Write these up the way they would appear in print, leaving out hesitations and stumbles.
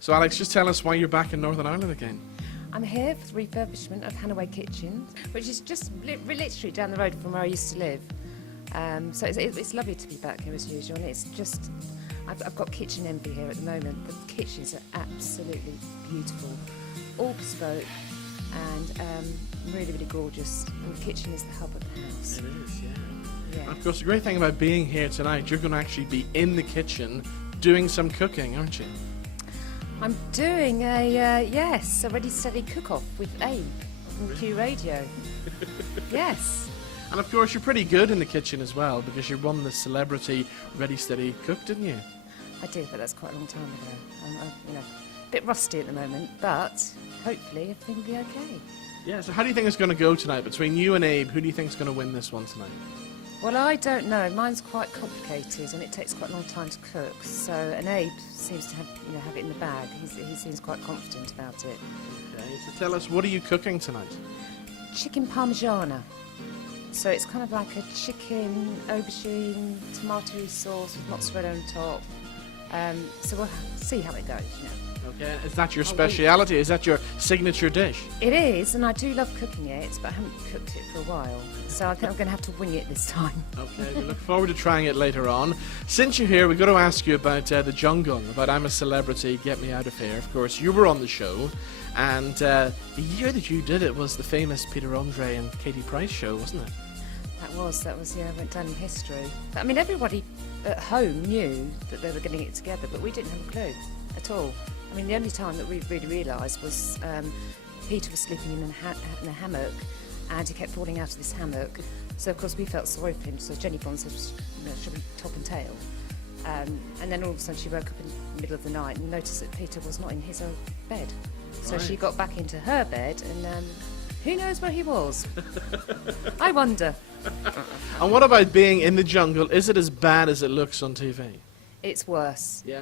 So Alex, just tell us why you're back in Northern Ireland again. I'm here for the refurbishment of Hannaways Kitchen, which is just literally down the road from where I used to live. So it's lovely to be back here as usual, and it's just, I've got kitchen envy here at the moment. The kitchens are absolutely beautiful, all bespoke, and really, really gorgeous. And the kitchen is the hub of the house. It is, yeah. Yeah. And of course, the great thing about being here tonight, you're going to actually be in the kitchen doing some cooking, aren't you? I'm doing a ready steady cook-off with Abe from Q Radio. Yes. And of course, you're pretty good in the kitchen as well, because you won the Celebrity Ready Steady Cook, didn't you? I did, but that's quite a long time ago. I'm a bit rusty at the moment, but hopefully everything will be okay. Yeah, so how do you think it's going to go tonight? Between you and Abe, who do you think is going to win this one tonight? Well, I don't know. Mine's quite complicated, and it takes quite a long time to cook. So, and Abe seems to have it in the bag. He seems quite confident about it. Okay, so tell us, what are you cooking tonight? Chicken parmigiana. So it's kind of like a chicken aubergine tomato sauce with mozzarella on top. So we'll see how it goes, Okay, is that your speciality? Is that your signature dish? It is, and I do love cooking it, but I haven't cooked it for a while. So I think I'm going to have to wing it this time. Okay, we look forward to trying it later on. Since you're here, we've got to ask you about the jungle, about I'm a Celebrity, Get Me Out of Here. Of course, you were on the show, and the year that you did it was the famous Peter Andre and Katie Price show, wasn't it? That was, yeah, went down in history. I mean, everybody at home knew that they were getting it together, but we didn't have a clue at all. I mean, the only time that we really realised was Peter was sleeping in a hammock, and he kept falling out of this hammock. So, of course, we felt sorry for him. So Jenny Bond said, should we top and tail? And then all of a sudden she woke up in the middle of the night and noticed that Peter was not in his own bed. So she got back into her bed, and who knows where he was? I wonder. And what about being in the jungle? Is it as bad as it looks on TV? It's worse. Yeah.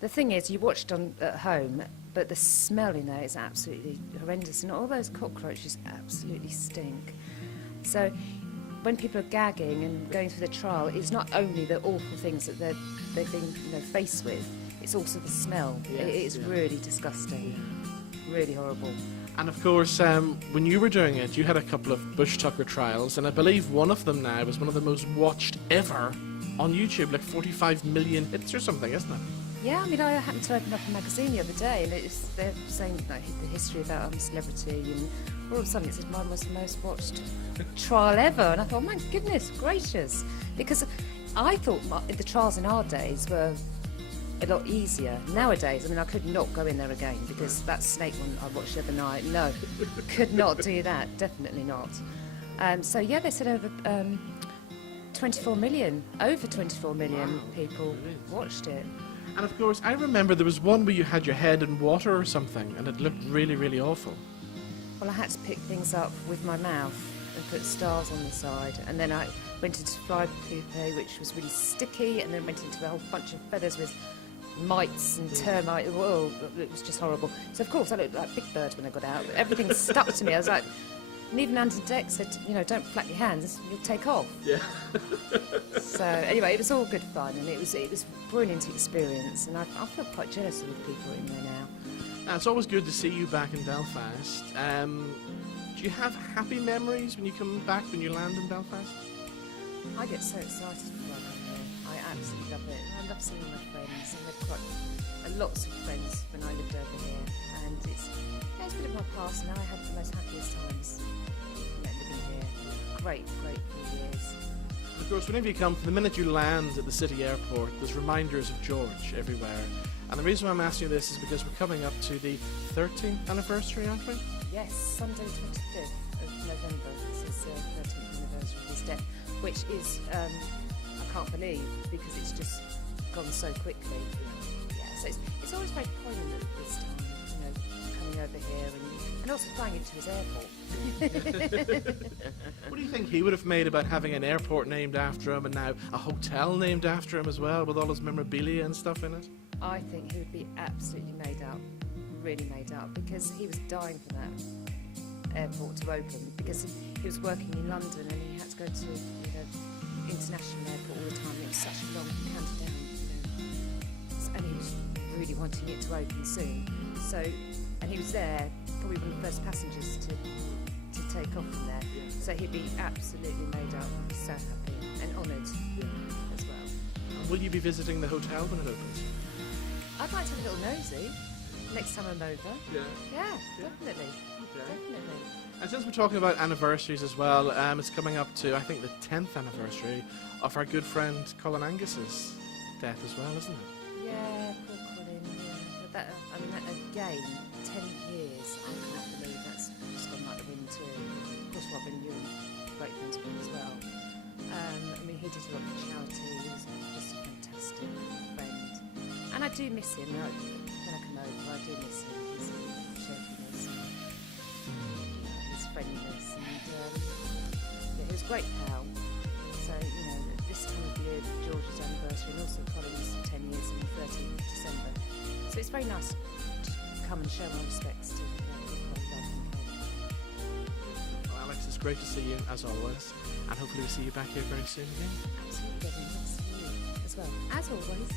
The thing is, you watched at home, but the smell in there is absolutely horrendous, and all those cockroaches absolutely stink. So when people are gagging and going through the trial, it's not only the awful things that they've been faced with, it's also the smell. Yes, it is really disgusting, really horrible. And of course, when you were doing it, you had a couple of Bush Tucker trials, and I believe one of them now is one of the most watched ever on YouTube, like 45 million hits or something, isn't it? Yeah, I mean, I happened to open up a magazine the other day, and they're saying like the history about I'm a Celebrity, and all of a sudden it says mine was the most watched trial ever, and I thought, oh my goodness gracious, because I thought the trials in our days were a lot easier. Nowadays, I mean, I could not go in there again, because that snake one I watched the other night, no, could not do that, definitely not. So yeah, they said over 24 million people watched it. And of course, I remember there was one where you had your head in water or something, and it looked really, really awful. Well, I had to pick things up with my mouth and put stars on the side, and then I went into fly pupae, which was really sticky, and then went into a whole bunch of feathers with mites and termites. Whoa, it was just horrible. So of course I looked like Big Bird when I got out. Everything stuck to me. I was like, and even Andy Deck said, don't flap your hands, you'll take off. Yeah. So anyway, it was all good fun, and it was a brilliant experience, and I feel quite jealous of the people in there now. Now, it's always good to see you back in Belfast. Do you have happy memories when you come back, when you land in Belfast? I get so excited when I'm here. I absolutely love it. I love seeing my friends. I had quite lots of friends when I lived over here, and it's a bit of my past, and I had the most happiest times living here. Great few years. Of course, whenever you come, from the minute you land at the city airport, there's reminders of George everywhere. And the reason why I'm asking you this is because we're coming up to the 13th anniversary, aren't we? Yes, Sunday 25th of November. This is the 13th anniversary of his death, which is, I can't believe, because it's just gone so quickly. Yeah, so it's always very poignant at this time, coming over here and also flying into his airport. What do you think he would have made about having an airport named after him and now a hotel named after him as well, with all his memorabilia and stuff in it? I think he would be absolutely really made up, because he was dying for that airport to open, because he was working in London and he had to go to international airport all the time. It was such a long counter down, and he was really wanting it to open soon. So, and he was there, probably one of the first passengers to take off from there. So he'd be absolutely made up, so happy and honoured as well. Will you be visiting the hotel when it opens? I'd like to have a little nosy next time I'm over. Yeah. Yeah, definitely. Okay. Definitely. And since we're talking about anniversaries as well, it's coming up to, I think, the 10th anniversary of our good friend Colin Angus's death as well, isn't it? Yeah, poor Colin. Yeah. But that, I mean, that, again, 10 years. I can't believe that's just gone like the wind too. Of course, Robin, you're great friends with him as well. I mean, he did a lot for charity. He was just a fantastic friend, and I do miss him. When I come over, I do miss him. His cheerfulness, his friendliness, and yeah, he was a great pal. So, you know, at this time of year, George's anniversary, and also Colin's 10 years on the 13th of December. So it's very nice to come and show my respects to people I love and care. Well, Alex, it's great to see you, as always, and hopefully we'll see you back here very soon again. Absolutely, Devin. Nice to see you as well, as always.